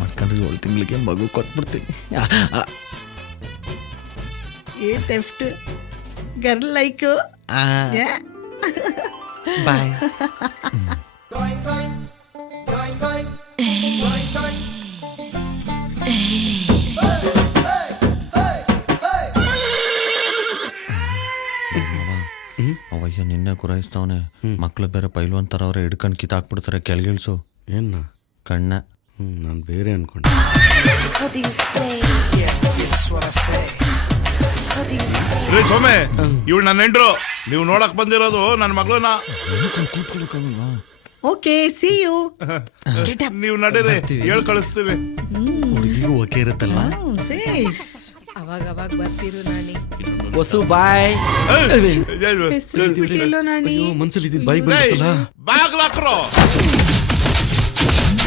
ಮಾಡ್ಕೊಂಡ್ರೆ 7 ತಿಂಗಳಿಗೆ ಮಗು ಕೊಟ್ಬಿಡ್ತೀನಿ. ఏ టెఫ్ట్ గర్ల్ లైక్ ಬಾಯ್. ಅವಯ್ಯ ನಿನ್ನೆ ಗುರಾಯಿಸ್ತಾವನೆ. ಮಕ್ಳು ಬೇರೆ ಪೈಲ್ವಾನ್ ಥರ ಅವ್ರೆ ಹಿಡ್ಕೊಂಡು ಕಿತ್ತಾಕ್ಬಿಡ್ತಾರೆ. ಕೆಳಗಿಳಿಸು. ಏನ ಕಣ್ಣ. ನಾನು ಬೇರೆ ಅನ್ಕೊಂಡೆ. ರೀ ಸೋಮೆ, ಇವಳು ನನ್ನ ಹೆಂಡ್ರು. ನೀವು ನೋಡಕ್ ಬಂದಿರೋದು ನನ್ನ ಮಗಳನ್ನ. ఓకే సీ యు ನೀವು ನಡೀರಿ, ಹೇಳ್ ಕಳಿಸ್ತೀವಿ. ಹುಡುಗಿಗೂ ಓಕೆ ಇರುತ್ತಲ್ವಾ? ಫೇಸ್ ಅವಾಗ ಅವಾಗ ಬರ್ತಿರು ನಾಣಿ. ವಸು ಬಾಯ್. ಹೆಸರು ಬಿಟ್ಟಿಲ್ಲೋ ನಾಣಿ. ಮನ್ಸಲ್ಲಿ ಇದ್ದಿದ್ದು ಬಾಯ್ ಬಂತಲ್ಲ. ಬಾಗ್ಲಾಕ್ರೋ.